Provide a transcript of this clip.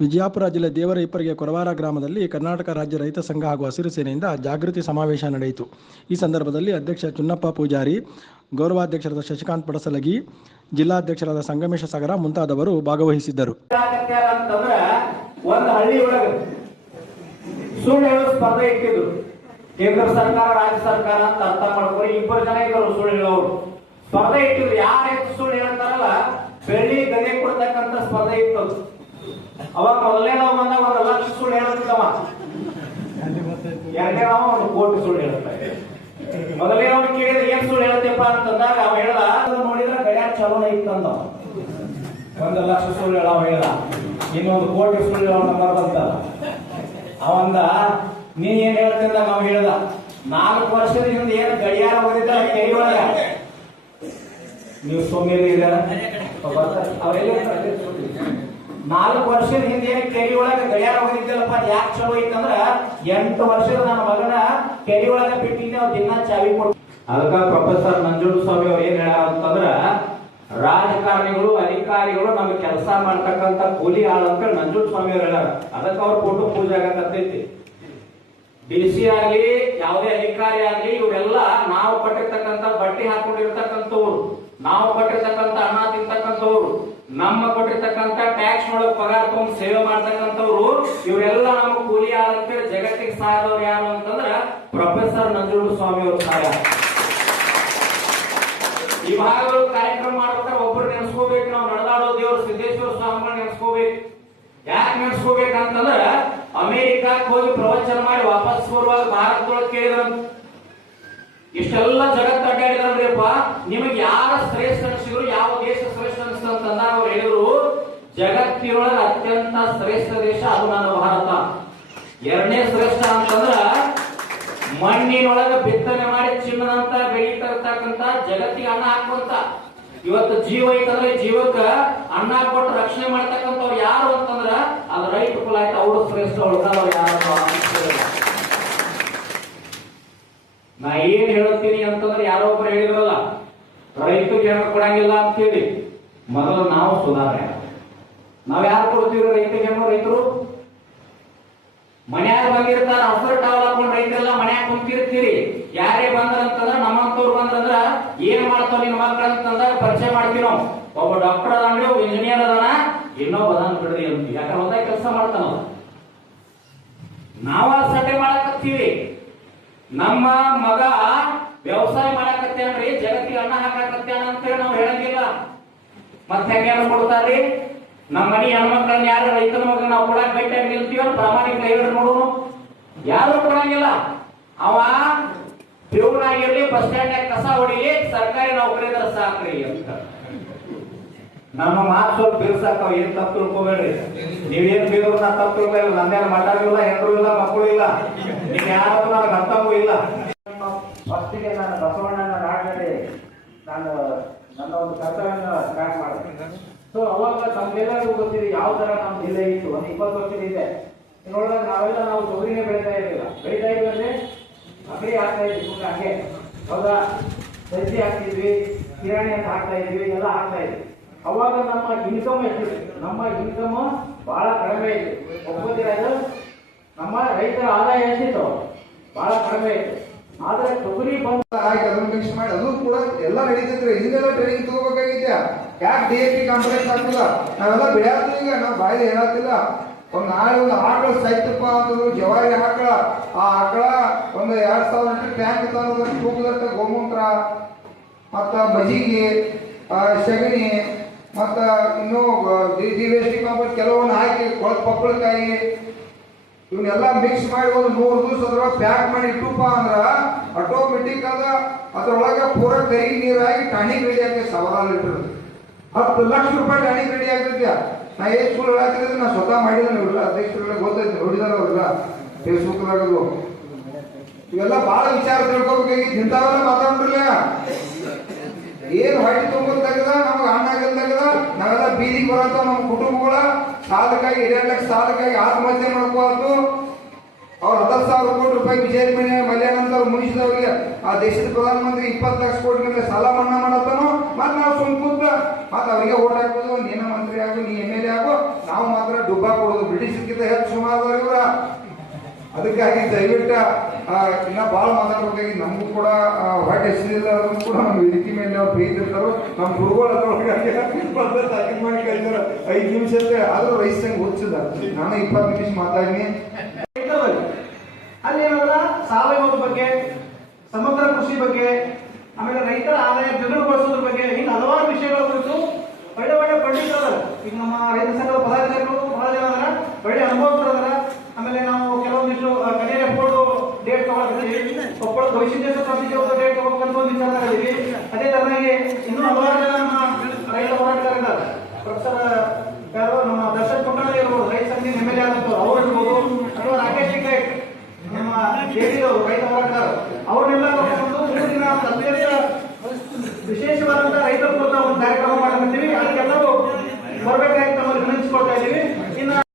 ವಿಜಯಪುರ ಜಿಲ್ಲೆ ದೇವರಹಿಪ್ಪರಿಗೆ ಕೊರವಾರ ಗ್ರಾಮದಲ್ಲಿ ಕರ್ನಾಟಕ ರಾಜ್ಯ ರೈತ ಸಂಘ ಹಾಗೂ ಹಸಿರು ಸೇನೆಯಿಂದ ಜಾಗೃತಿ ಸಮಾವೇಶ ನಡೆಯಿತು. ಈ ಸಂದರ್ಭದಲ್ಲಿ ಅಧ್ಯಕ್ಷ ಚುನ್ನಪ್ಪ ಪೂಜಾರಿ, ಗೌರವಾಧ್ಯಕ್ಷರಾದ ಶಶಿಕಾಂತ್ ಪಡಸಲಗಿ, ಜಿಲ್ಲಾಧ್ಯಕ್ಷರಾದ ಸಂಗಮೇಶ ಸಾಗರ ಮುಂತಾದವರು ಭಾಗವಹಿಸಿದ್ದರು. ಕೇಂದ್ರ ಸರ್ಕಾರ ರಾಜ್ಯ ಸರ್ಕಾರ ಅಂತ ಅರ್ಥ ಮಾಡ್ಕೊಂಡು ಇಬ್ಬರು ಜನ ಇದ್ದರು ಸುಳ್ಳು ಹೇಳೋರು. ಸ್ಪರ್ಧೆ ಇಟ್ಟಿದ್ರು. ಯಾರು ಸುಳ್ಳು ಹೇಳ್ತಾರಲ್ಲ ಬೆಳ್ಳಿ ಗದೆ ಕೊಡ್ತಕ್ಕಂತ ಸ್ಪರ್ಧೆ ಇತ್ತು. ಅವಾಗ ಮೊದಲನೇ ನಾವು ಬಂದಾಗ 1 ಲಕ್ಷ ಸುಳ್ಳು ಹೇಳುತ್ತಿದ್ದವ, ಎರಡನೇ ನಾವು 1 ಕೋಟಿ ಸುಳ್ಳು ಹೇಳ್ತಾರೆ. ಮೊದಲನೇ ಅವ್ನು ಕೇಳಿದ್ರೆ ಏನ್ ಸುಳ್ಳು ಹೇಳ್ತೇಪ್ಪ ಅಂತಂದಾಗ ಅವ ಹೇಳ ನೋಡಿದ್ರೆ ಗಡ್ಯಾರ ಚಲೋನ ಇತ್ತಂದ. 1 ಲಕ್ಷ ಸುಳ್ಳು ಹೇಳ ಹೇಳ, ಇನ್ನೊಂದು ಕೋಟಿ ಸುಳ್ಳು ಹೇಳೋ ನಂಬರ್ ಬಂತ. ಅವಂದ ನೀ ಏನ್ ಹೇಳ್ತಿದ್ದ ನಾವು ಹೇಳ್ದ 4 ವರ್ಷದ ಹಿಂದೆ ಏನ್ ಗಡಿಯಾರ ಓದಿದ್ದ ಕೈ ಒಳಗ ನೀವು ಸೋಮೇರಿ ಅವೆಲ್ಲ 4 ವರ್ಷದ ಹಿಂದೆ ಕೆರಿ ಒಳಗ ಗಡಿಯಾರ ಹೋಗಿದ್ದಲ್ಲಪ್ಪ. ಯಾಕೆ ಚಲೋ ಐತಂದ್ರ 8 ವರ್ಷದ ನನ್ನ ಮಗನ ಕೆರಿ ಒಳಗ ಬಿಟ್ಟಿದ್ದೆ, ಅವ್ರು ದಿನ ಚಾವಿ ಕೊಡ್. ಅದಕ್ಕ ಪ್ರೊಫೆಸರ್ ನಂಜುಂಡಸ್ವಾಮಿ ಅವ್ರು ಏನ್ ಹೇಳ ಅಂತಂದ್ರ ರಾಜಕಾರಣಿಗಳು ಅಧಿಕಾರಿಗಳು ನಮ್ಗೆ ಕೆಲಸ ಮಾಡ್ತಕ್ಕಂತ ಕೂಲಿ ಆಳು ಅಂತ ನಂಜುಂಡಸ್ವಾಮಿ ಅವ್ರು ಹೇಳ. ಅದಕ್ಕೆ ಅವ್ರ ಫೋಟೋ ಪೂಜೆ ಆಗತ್ತೈತಿ. ಡಿಸಿ ಆಗ್ಲಿ ಯಾವುದೇ ಅಧಿಕಾರಿ ಆಗ್ಲಿ ಇವರೆಲ್ಲ ನಾವು ಕೊಟ್ಟಿರ್ತಕ್ಕಂಥ ಬಟ್ಟೆ ಹಾಕೊಂಡಿರ್ತಕ್ಕಂಥವ್ರು, ನಾವು ಕೊಟ್ಟಿರ್ತಕ್ಕಂಥ ಹಣ ತಿಂತಕ್ಕಂಥವ್ರು, ನಮ್ಮ ಕೊಟ್ಟಿರ್ತಕ್ಕಂಥ ಟ್ಯಾಕ್ಸ್ ಒಳಗೆ ಪಗಾರ ತಗೊಂಡು ಸೇವೆ ಮಾಡ್ತಕ್ಕಂಥವ್ರು, ಇವರೆಲ್ಲ ನಮ್ಮ ಕೂಲಿ ಆಳಕ್ಕೆ ಜಗತ್ತಿಗೆ ಸಹಾಯದವ್ರು ಯಾರು ಅಂತಂದ್ರ ಪ್ರೊಫೆಸರ್ ನಂಜುಂಡಸ್ವಾಮಿ ಅವ್ರ ಸಹಾಯ. ಈ ಭಾಗಗಳು ಕಾರ್ಯಕ್ರಮ ಮಾಡ್ಬೇಕಾದ್ರೆ ಒಬ್ಬರು ನೆನೆಸ್ಕೋಬೇಕು. ನಾವು ನಡೆದಾಡೋ ದೇವರು ಸಿದ್ದೇಶ್ವರ ಸ್ವಾಮಿಗಳು ನೆನೆಸ್ಕೋಬೇಕು. ಯಾಕೆ ನೆನೆಸ್ಕೋಬೇಕಂತಂದ್ರ ಅಮೆರಿಕಕ್ಕೆ ಹೋಗಿ ಪ್ರವಚನ ಮಾಡಿ ವಾಪಸ್ ಬರುವಾಗ ಭಾರತದೊಳಗೆ ಕೇಳಿದ್ರಂತ, ಇಷ್ಟೆಲ್ಲ ಜಗತ್ತು ಅಡ್ಡಾಡಿದ್ರಪ್ಪ, ನಿಮಗೆ ಯಾರ ಶ್ರೇಷ್ಠ ಅನಿಸಿದ್ರು, ಯಾವ ದೇಶ ಶ್ರೇಷ್ಠ ಅನಿಸ್ತಂತಂದ ಅವ್ರು ಹೇಳಿದ್ರು, ಜಗತ್ತಿನೊಳಗೆ ಅತ್ಯಂತ ಶ್ರೇಷ್ಠ ದೇಶ ಅದು ನನ್ನ ಭಾರತ. ಎರಡನೇ ಶ್ರೇಷ್ಠ ಅಂತಂದ್ರ ಮಣ್ಣಿನೊಳಗ ಬಿತ್ತನೆ ಮಾಡಿ ಚಿನ್ನದಂತ ಬೆಳೀತಿರ್ತಕ್ಕಂತ ಜಗತ್ತಿಗೆ ಅನ್ನ ಹಾಕುವಂತ ಇವತ್ತು ಜೀವ ಐತಂದ್ರೆ ಜೀವಕ್ಕ ಅನ್ನ ಕೊಟ್ಟು ರಕ್ಷಣೆ ಮಾಡ್ತಕ್ಕಂಥವ್ರು ಯಾರು ಅಂತಂದ್ರ ಅದು ರೈತ ಕುಲ ಆಯ್ತು. ಅವರು ಶ್ರೇಷ್ಠ ಉಳ್ದವ್ರು ಯಾರು. ನಾ ಏನ್ ಹೇಳ್ತೀನಿ ಅಂತಂದ್ರೆ ಯಾರೋ ಒಬ್ರು ಹೇಳಿದ್ರಲ್ಲ ರೈತರಿಗೆ ಹೆಣ್ಣು ಕೊಡಂಗಿಲ್ಲ ಅಂತೇಳಿ, ಮೊದಲು ನಾವು ಸುಧಾರಣೆ. ನಾವ್ ಯಾರು ಕೊಡ್ತೀವಿ ರೈತರಿಗೆ ಹೆಣ್ಣು? ರೈತರು ಮನ್ಯಾಗ ಬಂದಿರ್ತಾರ, ಹಸಿರು ಟವಲ್ ಹಾಕೊಂಡು ರೈತರೆಲ್ಲ ಮನ್ಯಾಗ ಕುಂತಿರ್ತೀರಿ. ಯಾರೇ ಬಂದ್ರಂತಂದ್ರ ನಮ್ಮಂತವ್ರು ಬಂದ್ರಂದ್ರ ಏನ್ ಮಾಡ್ತಾವ ನಿನ್ ಮಕ್ಳ ಅಂತಂದಾಗ ಪರಿಚಯ ಮಾಡ್ತೀವಿ ನಾವು. ಒಬ್ಬ ಡಾಕ್ಟರ್ ಅದಾನ್ರಿ, ಒಬ್ಬ ಇಂಜಿನಿಯರ್ ಅದಾನ, ಇನ್ನೊಬ್ಬ ಅದಾನ ಬಿಡ್ರಿ ಅಂತೀವಿ. ಯಾಕಂದ್ರೆ ಒಂದೇ ಕೆಲಸ ಮಾಡ್ತಾನ. ನಾವ ಸಟೆ ಮಾಡಕತ್ತೀವಿ. ನಮ್ಮ ಮಗ ವ್ಯವಸಾಯ ಮಾಡಕತ್ತೇನ್ರಿ, ಜಗತ್ತಿಗೆ ಅನ್ನ ಹಾಕಕತ್ತೇನ ಅಂತೇಳಿ ನಾವು ಹೇಳಂಗಿಲ್ಲ. ಮತ್ತೆ ಹೆಂಗೇನು ಕೊಡ್ತಾರ್ರಿ? ನಮ್ಮ ಮನಿ ಹೆಣ್ಮಕ್ಳನ್ನ ಯಾರು ರೈತನ ಮಗ ನಾವು ಕೊಡಕ್ ಭೇಟಿಯಾಗಿ ನಿಲ್ತೀವ, ಪ್ರಾಮಾಣಿಕ ಹೇಳ್ರಿ ನೋಡೋನು. ಯಾರು ಕೊಡಂಗಿಲ್ಲ. ಅವ ಪ್ಯೂನ್ ಆಗಿರ್ಲಿ, ಬಸ್ ಸ್ಟ್ಯಾಂಡ್ ಕಸ ಹೊಡಿಲಿ, ಸರ್ಕಾರಿ ನೌಕರಿ ಇದ್ರೆ ಸಾಕ್ರಿ ಅಂತ. ನಮ್ಮ ಮಾತು ಸ್ವಲ್ಪ ಬಿರ್ಸಾಕವ್. ಏನ್ ತಪ್ಪು ತಿಳ್ಕೊಬೇಡ್ರಿ. ನೀವೇನ್ ಬೀದ್ರು ನಾ ತಪ್ಪು ತಿಳ್ಕೊಲ್ಲ. ನಂದೇನು ಮಠನೂ ಇಲ್ಲ, ಹೆಂಡ್ರು ಇಲ್ಲ, ಮಕ್ಕಳು ಇಲ್ಲ, ನೀನ್ ಯಾವತ್ತೂ ನನಗೆ ಅರ್ಥವೂ ಇಲ್ಲ. ಫಸ್ಟಿಗೆ ನಾನು ಬಸವಣ್ಣನ ನಾಡಿನಲ್ಲಿ ನಾನು ನನ್ನ ಒಂದು ಕರ್ತವ್ಯನ ಸ್ಟಾರ್ಟ್ ಮಾಡಿದೆ. ಸೊ ಅವಾಗ ತಮ್ಗೆಲ್ಲರಿಗೂ ಗೊತ್ತಿದೆ ಯಾವ ತರ ನಮ್ಮ ಜಿಲ್ಲೆ ಇತ್ತು. ಒಂದು 20 ವರ್ಷದ ಇದೆ ನೋಡಿದಾಗ ನಾವು ತೊಗರಿನೇ ಬೆಳೀತಾ ಇರಲಿಲ್ಲ ಅಂದ್ರೆ ಅಗ್ರಿ ಹಾಕ್ತಾ ಇದ್ವಿ, ಸುಮ್ಮನೆ ಹಂಗೆ. ಹೌದಾ? ಸಜ್ಜಿ ಹಾಕ್ತಿದ್ವಿ, ಕಿರಾಣಿ ಅಂತ ಹಾಕ್ತಾ ಇದ್ವಿ, ಎಲ್ಲ ಹಾಕ್ತಾ ಇದ್ವಿ. ಅವಾಗ ನಮ್ಮ ಇನ್ಕಮ್ ಎಷ್ಟಿದೆ? ನಮ್ಮ ಇನ್ಕಮ್ ಬಹಳ ಕಡಿಮೆ ಇತ್ತು. ಒಪ್ಪುತ್ತೀರ? ನಮ್ಮ ರೈತರ ಆದಾಯ ಎಷ್ಟಿತ್ತು? ಬಹಳ ಕಡಿಮೆ ಇತ್ತು. ಆದ್ರೆ ತೊಗರಿ ಬಂದ ಅದನ್ನ ಮಿಕ್ಸ್ ಮಾಡಿ ಅದು ಕೂಡ ಎಲ್ಲ ನಡೀತಿದ್ರೆ ಇದನ್ನೆಲ್ಲ ಟ್ರೈನಿಂಗ್ ತಗೋಬೇಕಾಗಿದ್ಯ. ಯಾಕೆ DAP ಕಾಂಪ್ಲೆಕ್ಸ್ ಹಾಕಿಲ್ಲ? ನಾವೆಲ್ಲ ಬೆಳೆಯಾಗ್ತೀವಿ. ಈಗ ನಾವು ಬಾಯಿ ಹೇಳತ್ತಿಲ್ಲ. ಒಂದು ನಾಳೆ ಒಂದು ಆಕಳ ಸೈತಪ್ಪ ಅಂತಂದ್ರು ಜವಾರಿ ಆಕಳ, ಆ ಆಕಳ ಒಂದು 2000 ಲೀಟರ್ ಟ್ಯಾಂಕ್ ತಂದ್ರೆ ತೂಕದತ್ತ ಗೋಮೂತ್ರ ಮತ್ತ ಮಜ್ಜಿಗೆ, ಸಗಣಿ ಮತ್ತ ಇನ್ನೂ ವೇಸ್ಟಿ ಕಾಂಪ್ಲೆಕ್ಸ್ ಕೆಲವೊಂದು ಹಾಕಿ ಕೊಳತ್ ಪಪ್ಪಳಕಾಯಿ ಇವನ್ನೆಲ್ಲ ಮಿಕ್ಸ್ ಮಾಡಿ ಒಂದು 100 ದಿವಸ ಅದ್ರೊಳಗೆ ಪ್ಯಾಕ್ ಮಾಡಿ ಇಟ್ಟುಪ್ಪ ಅಂದ್ರ ಆಟೋಮೆಟಿಕ್ ಅದ್ರೊಳಗೆ ಪೂರ ಕರಿ ನೀರಾಗಿ ಟಾನಿಕ್ ರೆಡಿ ಆಗ್ತದೆ. 1000 ಲೀಟರ್ 10 ಲಕ್ಷ ರೂಪಾಯಿ ಟಾನಿಕ್ ರೆಡಿ ಆಗ್ತೈತಿ. ನಾ ಏನ್ ಸುಳ್ಳು ಹೇಳತ್ತಿದ್ರೆ ನಾ ಸ್ವತಃ ಮಾಡಿದ ಇವ್ರಲ್ಲ ಅಧ್ಯಕ್ಷರುಗಳ ಗೊತ್ತೈತಿ, ನೋಡಿದಾರ ಅವ್ರಲ್ಲ ಫೇಸ್ಬುಕ್ದಾಗದು. ಇವೆಲ್ಲ ಬಹಳ ವಿಚಾರ ತಿಳ್ಕೊಬೇಕಾಗಿತ್ತು. ಇಂಥವೆಲ್ಲ ಮಾತಾಡ್ರಲ್ಲ. ಏನ್ ಹೊಟ್ಟೆ ತುಂಬೋದಾಗದ ನಮ್ಗೆ ಅಣ್ಣಾಗಲ್ದಾಗದ ನಾವೆಲ್ಲ ಬೀದಿಗೆ ಬರಂತ ನಮ್ಮ ಕುಟುಂಬಗಳ ಸಾಲಕ್ಕಾಗಿ 2 ಲಕ್ಷ ಸಾಲಕ್ಕಾಗಿ ಆತ್ಮಹತ್ಯೆ ಮಾಡ್ಕೋತು. ಅವ್ರು 10,000 ಕೋಟಿ ರೂಪಾಯಿ ವಿಜಯ ಮಲ್ಯಾನಂದ ಮುಗಿಸಿದವರಿಗೆ ಆ ದೇಶದ ಪ್ರಧಾನಮಂತ್ರಿ 20 ಲಕ್ಷ ಕೋಟಿ ಗಂಟೆ ಸಾಲ ಮನ್ನಾ ಮಾಡತ್ತಾನೋ. ಮತ್ತೆ ನಾವು ಸುಮ್ ಕೂತ ಮತ್ತೆ ಅವರಿಗೆ ಓಟ್ ಹಾಕೋದು, ನೀನ ಮಂತ್ರಿ ಆಗು, ನೀ MLA ಆಗು, ನಾವು ಮಾತ್ರ ಡುಬ್ಬ ಕೊಡೋದು. ಅದಕ್ಕಾಗಿ ದಯವಿಟ್ಟು ಇನ್ನ ಭಾಳ ಮಾತಾಡ್ಬೇಕಾಗಿ ನಮಗೂ ಕೂಡ ಹೊಟ್ಟೆ ಹೆಸರಿಲ್ಲ ಅದನ್ನು ಕೂಡ ನಮ್ಮ ವೇದಿಕೆ ಮೇಲೆ ಅವ್ರು ಬೈದಿರ್ತಾರೋ ನಮ್ಮ ಗುರುಗಳು ಅದ್ರೊಳಗಾಗಿ ಪದ್ಧತಿ ಹಾಕಿ ಮಾಡಿ ಕಳಿಸ್ತಾರೆ 5 ನಿಮಿಷ ಆದ್ರೂ ವಯಸ್ಸಂಗೆ ಹುಚ್ಚದ ನಾನು 20 ನಿಮಿಷ ಮಾತಾಡಿನಿ. ಅಲ್ಲಿ ಏನಂದ್ರ ಸಾವಯವ ಬಗ್ಗೆ, ಸಮಗ್ರ ಕೃಷಿ ಬಗ್ಗೆ, ಆಮೇಲೆ ರೈತರ ಆದಾಯ ದ್ವಿಗುಣಗೊಳಿಸೋದ್ರ ಬಗ್ಗೆ ಇನ್ನು ಹಲವಾರು ವಿಷಯಗಳ ಕುರಿತು ಒಳ್ಳೆ ಒಳ್ಳೆ ಪಂಡಿತರು ಈಗ ನಮ್ಮ ರೈತ ಸಂಘದ ಪದಾಧಿಕಾರಿಗಳು ಬಹಳ ಜನ ಅದರ ಒಳ್ಳೆ ಅನುಭವಸ್ಥರು ಅದರ. ಆಮೇಲೆ ನಾವು ಕೆಲವೊಂದಿಷ್ಟು ಕಲಿಯ ಬೋರ್ಡು ಡೇಟ್ ತಗೊಳ್ತೀವಿ, ಕೊಪ್ಪಳ ಭವಿಷ್ಯ ಪ್ರಾಧಿಕಾರದ ಡೇಟ್ ತಗೋಬೇಕಂತ ಒಂದು ವಿಚಾರ. ಅದೇ ತರನಾಗಿ ಇನ್ನೂ ಹಲವಾರು ಜನ ನಮ್ಮ ರೈತ ಹೋರಾಟಗಾರರಿದ್ದಾರೆ. ಪ್ರೊಫೆಸರ್